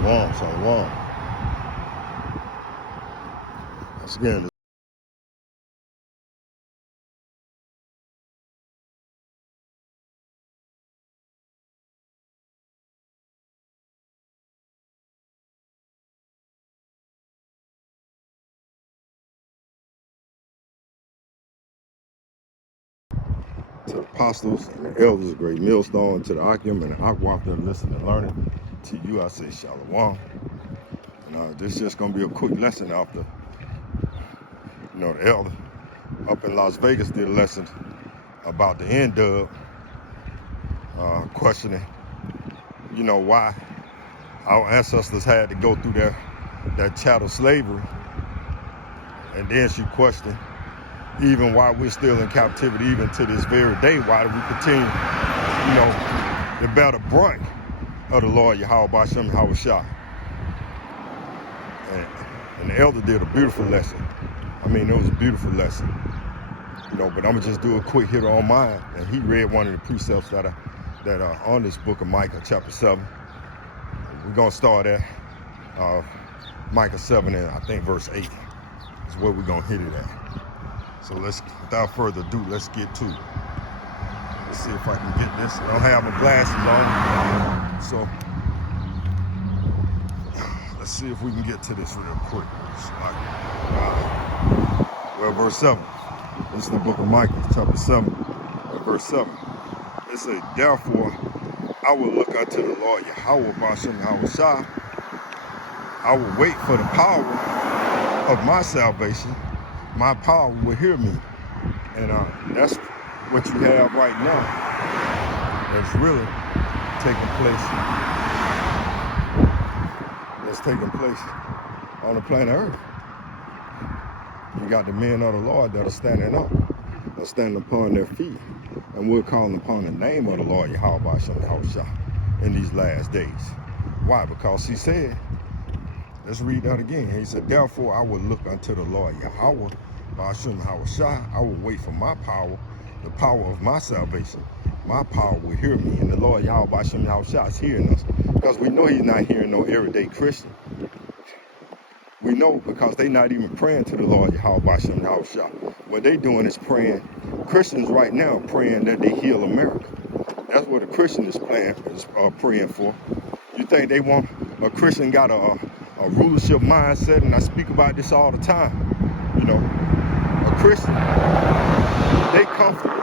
Shalom, shalom. Once again, to the apostles and the elders, great millstone, to the Akim and the Aquaf that listen and learning. To you, I say shalom. And this is just going to be a quick lesson after, the elder up in Las Vegas did a lesson about the end of questioning, why our ancestors had to go through that chattel slavery. And then she questioned, even while we're still in captivity, even to this very day, why do we continue, to bear the brunt of the Lord Yahweh B'Shem Yahushua? And the elder did a beautiful lesson. It was a beautiful lesson. But I'm gonna just do a quick hit on mine. And he read one of the precepts that are on this book of Micah, chapter 7. We're gonna start at Micah 7 and I think verse 8 is where we're gonna hit it at. So without further ado, let's get to it. Let's see if I can get this. I don't have my glasses on, so let's see if we can get to this real quick. Verse 7. This is the book of Micah, chapter 7, verse 7. It says, therefore, I will look unto the Lord Yahweh B'Shem Yahushua. I will wait for the power of my salvation. My power will hear me. And that's what you have right now. That's really taking place. That's taking place on the planet Earth. You got the men of the Lord that are standing up, are standing upon their feet, and we're calling upon the name of the Lord Yahweh B'Shem Yahushua in these last days. Why? Because he said, let's read that again. He said, therefore I will look unto the Lord Yahweh B'Shem Yahushua. I will wait for my power, the power of my salvation. My power will hear me. And the Lord Yahweh B'Shem Yahushua is hearing us, because we know he's not hearing no everyday Christian. We know because they're not even praying to the Lord Yahweh B'Shem Yahushua. What they doing is praying. Christians right now are praying that they heal America. That's what a Christian is praying for. You think they want a Christian got a rulership mindset? And I speak about this all the time. A Christian, they comfortable.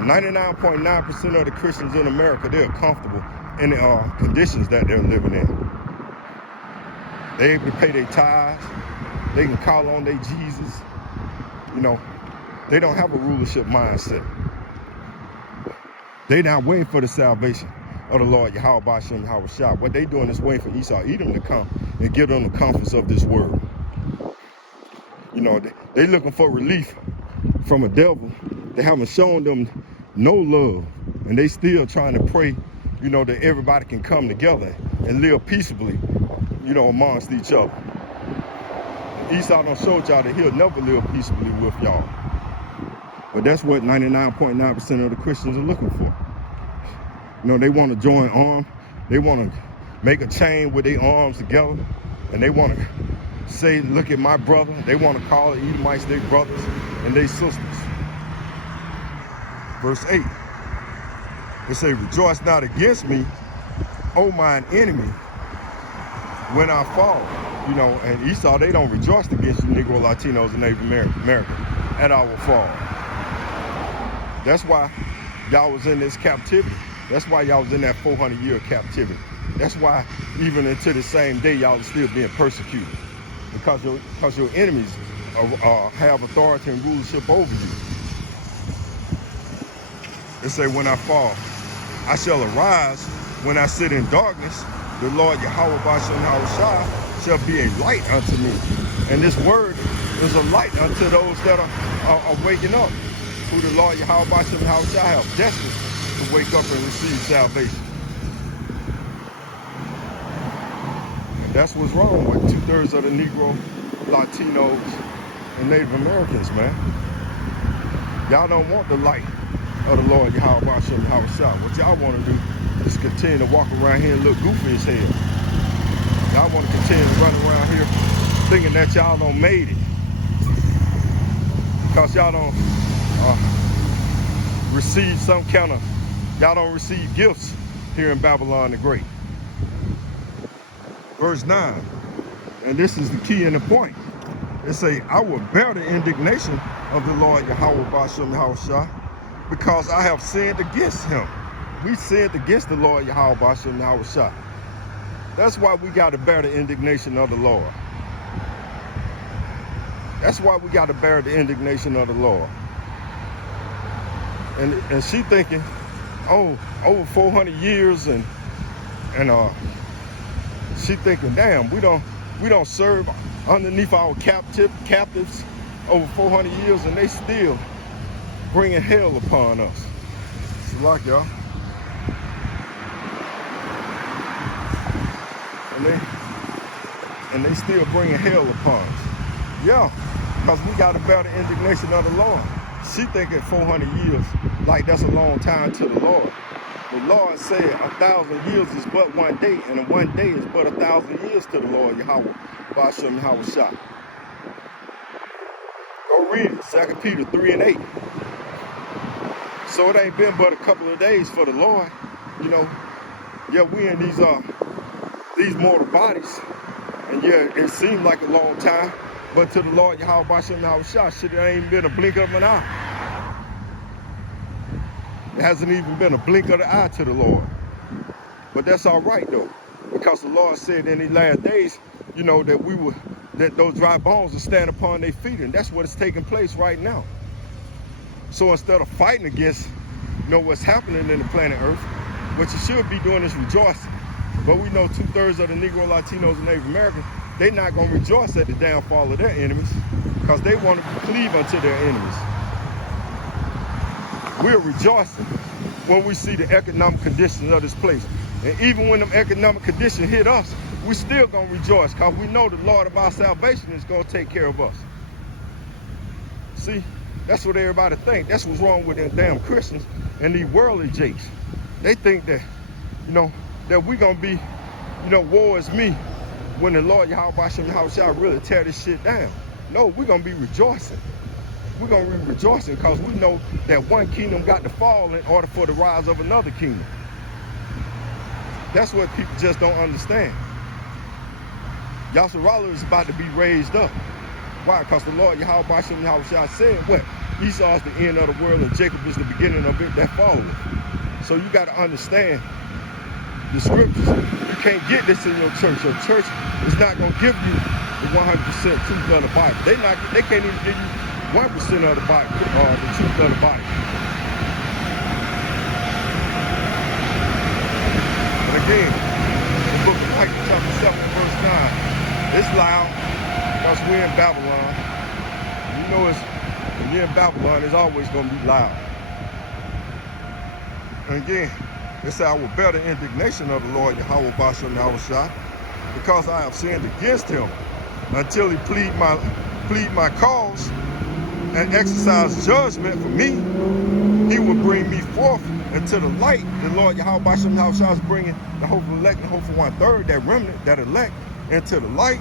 99.9% of the Christians in America, they're comfortable in the conditions that they're living in. They're able to pay their tithes. They can call on their Jesus. They don't have a rulership mindset. They're not waiting for the salvation of the Lord Yahweh B'Shem Yahushua. What they doing is waiting for Esau, Edom to come and give them the comforts of this world. They looking for relief from a devil. They haven't shown them no love. And they still trying to pray, that everybody can come together and live peaceably, amongst each other. Esau done showed y'all that he'll never live peaceably with y'all. But that's what 99.9% of the Christians are looking for. They want to join arms. They want to make a chain with their arms together. And they want to say, look at my brother. They want to call the Edomites their brothers and their sisters. Verse 8. It says, rejoice not against me, O mine enemy, when I fall. And Esau, they don't rejoice against you Negro, Latinos, and Native Americans at our fall. That's why y'all was in this captivity. That's why y'all was in that 400-year captivity. That's why even until the same day, y'all are still being persecuted. Because your enemies have authority and rulership over you. It say, when I fall, I shall arise. When I sit in darkness, the Lord Yahweh B'Shem Yahushua shall be a light unto me. And this word is a light unto those that are waking up, who the Lord Yahweh B'Shem Yahushua have destined to wake up and receive salvation. And that's what's wrong with 2/3 of the Negro, Latinos, and Native Americans, man. Y'all don't want the light of the Lord Yahweh B'Shem Yahushua. What y'all want to do is just continue to walk around here and look goofy as hell. Y'all want to continue to run around here thinking that y'all done made it. Because y'all don't receive some kind of, y'all don't receive gifts here in Babylon the Great. Verse 9, and this is the key and the point. It say, I will bear the indignation of the Lord Yahweh Ba'ashem Yahushua, because I have sinned against him. We sinned against the Lord Yahweh Ba'ashem Yahushua. That's why we got to bear the indignation of the Lord. That's why we got to bear the indignation of the Lord. And she thinking, oh, over 400 years, and she thinking, damn, we don't serve underneath our captives over 400 years, and they still bringing hell upon us. It's like y'all. And they still bringing hell upon us. Yeah, because we got to bear the indignation of the Lord. She thinking 400 years, like that's a long time to the Lord. The Lord said 1,000 years is but one day, and 1 day is but 1,000 years to the Lord Yahweh Ba'ashem Yahushua. Go read it, 2 Peter 3 and 8. So it ain't been but a couple of days for the Lord. You know, yeah, we in these mortal bodies, and yeah, it seemed like a long time, but to the Lord Yahweh Ba'ashem Yahushua, shit, it ain't been a blink of an eye. It hasn't even been a blink of the eye to the Lord. But that's all right though, because the Lord said in these last days, you know, that those dry bones will stand upon their feet, and that's what is taking place right now. So instead of fighting against, you know, what's happening in the planet Earth, what you should be doing is rejoicing. But we know 2/3 of the Negro, Latinos, and Native Americans, they're not going to rejoice at the downfall of their enemies, because they want to cleave unto their enemies. We're rejoicing when we see the economic conditions of this place. And even when them economic conditions hit us, we still going to rejoice, because we know the Lord of our salvation is going to take care of us. See, that's what everybody think. That's what's wrong with them damn Christians and these worldly jakes. They think that, you know, that we're going to be, you know, woe is me, when the Lord Yahweh Ba'ashem Yahushua really tear this shit down. No, we're going to be rejoicing. We're going to be rejoicing because we know that one kingdom got to fall in order for the rise of another kingdom. That's what people just don't understand. Yasserala is about to be raised up. Why? Because the Lord Yahweh Ba'ashem Yahushua said what? Esau is the end of the world and Jacob is the beginning of it that followeth. So you got to understand the scriptures. You can't get this in your church. Your church is not going to give you the 100% truth of the Bible. They can't even give you 1% of the Bible, the truth of the Bible. And again, the book of Micah, chapter 7, verse 9, it's loud because we're in Babylon. You know, when you're in Babylon, it's always going to be loud. And again, it said, I will bear the indignation of the Lord Yahweh Ba'ashem Yahushua, because I have sinned against him, until he plead my cause and exercise judgment for me. He will bring me forth into the light. The Lord Yahweh Ba'ashem Yahushua is bringing the hopeful elect and hopeful 1/3, that remnant, that elect, into the light.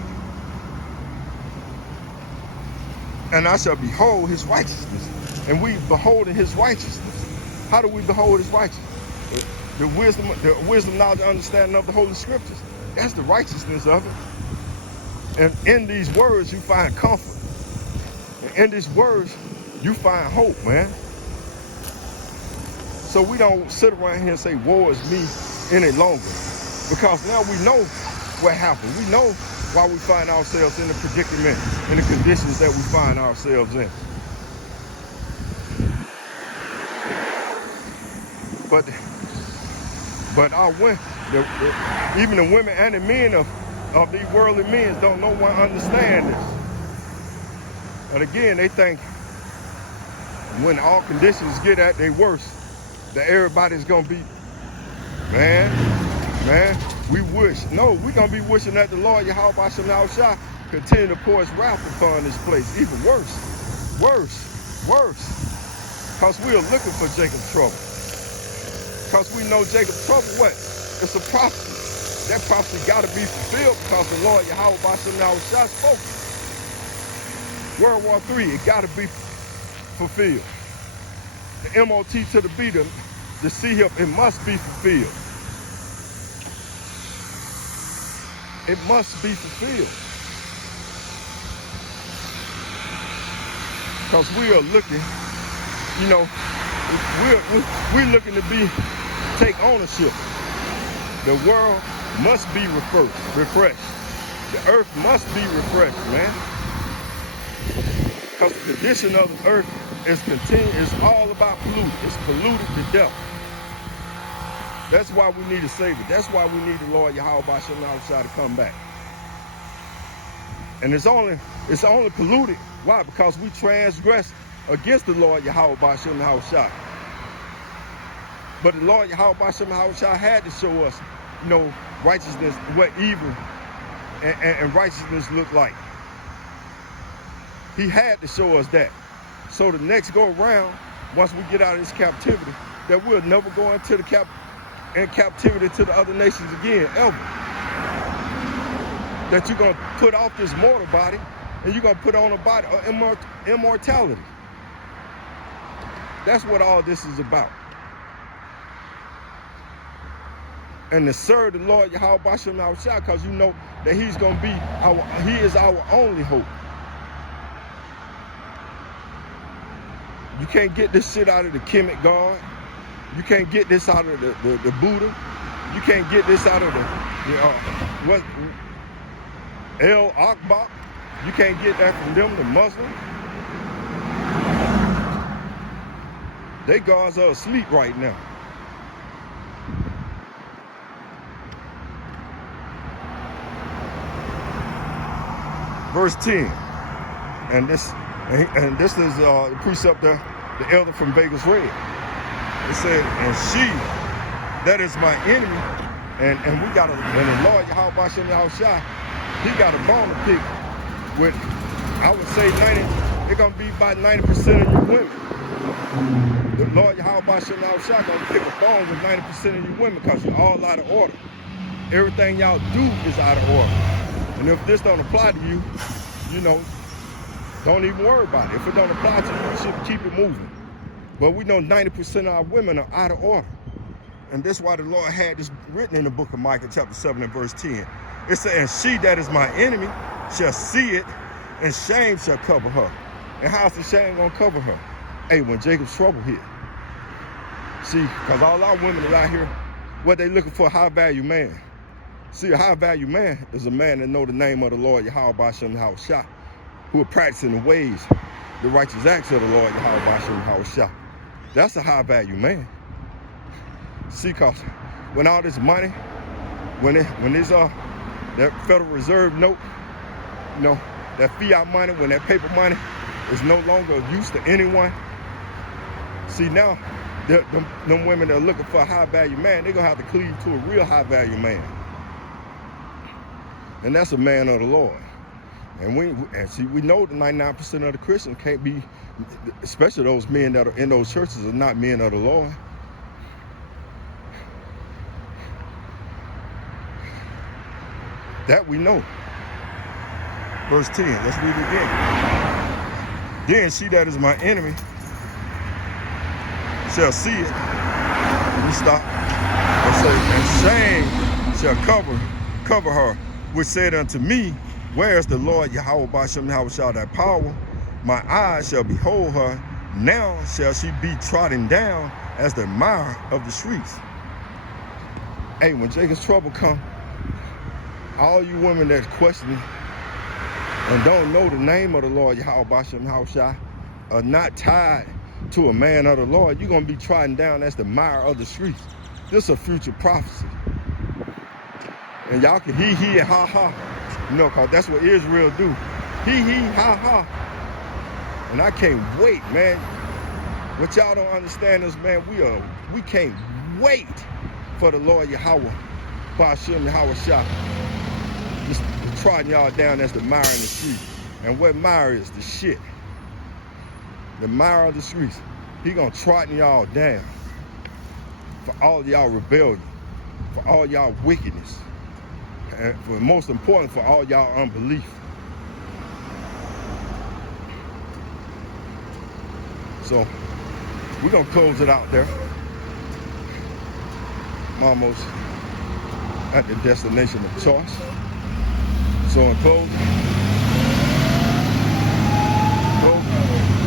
And I shall behold his righteousness. And we beholding his righteousness. How do we behold his righteousness? The wisdom, knowledge, and understanding of the Holy Scriptures. That's the righteousness of it. And in these words, you find comfort. And in these words, you find hope, man. So we don't sit around here and say, woe is me any longer. Because now we know what happened. We know why we find ourselves in the predicament, in the conditions that we find ourselves in. But our women, even the women and the men of these worldly men, don't no one understand this. And again, they think when all conditions get at their worst, that everybody's gonna be, man, we wish. No, we're gonna be wishing that the Lord Yahweh Ba'ashem Yahushua continue to pour his wrath upon this place. Even worse. Because we are looking for Jacob's trouble. Because we know Jacob's trouble, what? It's a prophecy. That prophecy got to be fulfilled because the Lord Yahweh Bashem Yahushua spoke. World War III, it got to be fulfilled. The MOT to the B, the C-hip, it must be fulfilled. It must be fulfilled. Because we are looking, you know, we're looking to take ownership. The world must be refreshed. The earth must be refreshed, man. Because the condition of the earth is all about polluted. It's polluted to death. That's why we need a Savior. That's why we need the Lord Yahweh Bashem Yahushua to come back. And it's only polluted. Why? Because we transgress against the Lord Yahweh Bashem Yahushua. But the Lord Yahweh Bashem Yahushua had to show us, you know, righteousness, what evil and righteousness look like. He had to show us that. So the next go around, once we get out of this captivity, that we'll never go into captivity to the other nations again, ever. That you're going to put off this mortal body and you're going to put on a body of immortality. That's what all this is about. And to serve the Lord Yahweh Bashem Yahushua, because you know that He's going to be He is our only hope. You can't get this shit out of the Kemet God. You can't get this out of the Buddha. You can't get this out of the El Akbar. You can't get that from them, the Muslims. They gods are asleep right now. Verse 10, and this is the precept there, the elder from Vegas read. It said, and she, that is my enemy, and we got the Lord Yahweh Bashem Yahushua, he got a bone to pick with, I would say it's gonna be about 90% of you women. The Lord Yahweh Bashem Yahushua gonna pick a bone with 90% of you women because you're all out of order. Everything y'all do is out of order. And if this don't apply to you, you know, don't even worry about it. If it don't apply to you, you should keep it moving. But we know 90% of our women are out of order. And that's why the Lord had this written in the book of Micah, chapter 7 and verse 10. It says, and she that is my enemy shall see it, and shame shall cover her. And how's the shame gonna cover her? Hey, when Jacob's trouble hit. See, because all our women are out here, what they looking for, a high-value man. See, a high-value man is a man that know the name of the Lord Yahweh Bashem Yahushua, who are practicing the ways, the righteous acts of the Lord Yahweh Bashem Yahushua. That's a high-value man. See, cause when all this money, when this that Federal Reserve note, you know, that fiat money, when that paper money is no longer of use to anyone. See, now them women that are looking for a high-value man, they're gonna have to cleave to a real high-value man. And that's a man of the Lord. And we know that 99% of the Christians can't be, especially those men that are in those churches, are not men of the Lord. That we know. Verse 10, let's read it again. Then she that is my enemy shall see it. We stop. And say, and shame shall cover her, which said unto me, where is the Lord Yahweh Bashem Yahushua thy power? My eyes shall behold her. Now shall she be trodden down as the mire of the streets. Hey, when Jacob's trouble come, all you women that question and don't know the name of the Lord Yahweh Bashem Yahushua are not tied to a man of the Lord, you're going to be trodden down as the mire of the streets. This is a future prophecy. And y'all can hee and ha ha. You know, because that's what Israel do. Hee, ha, ha. And I can't wait, man. What y'all don't understand is, man, we can't wait for the Lord Yahweh, Bashem Yahushua, just trotting y'all down as the mire in the street. And what mire is? The shit. The mire of the streets. He gonna trotting y'all down for all y'all rebellion, for all y'all wickedness, and for most important, for all y'all unbelief. So we're gonna close it out there. I'm almost at the destination of choice. So in closing,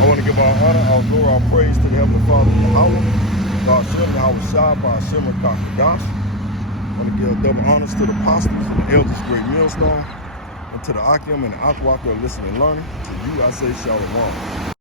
I want to give our honor, our glory, our praise to the Heavenly Father in the hour. God Shem, our Shah, by Shem, and Gosh. I want to give double honors to the apostles and the elders, great millstone, and to the Akim and the Aqua out there listening and learning. To you, I say Shalom.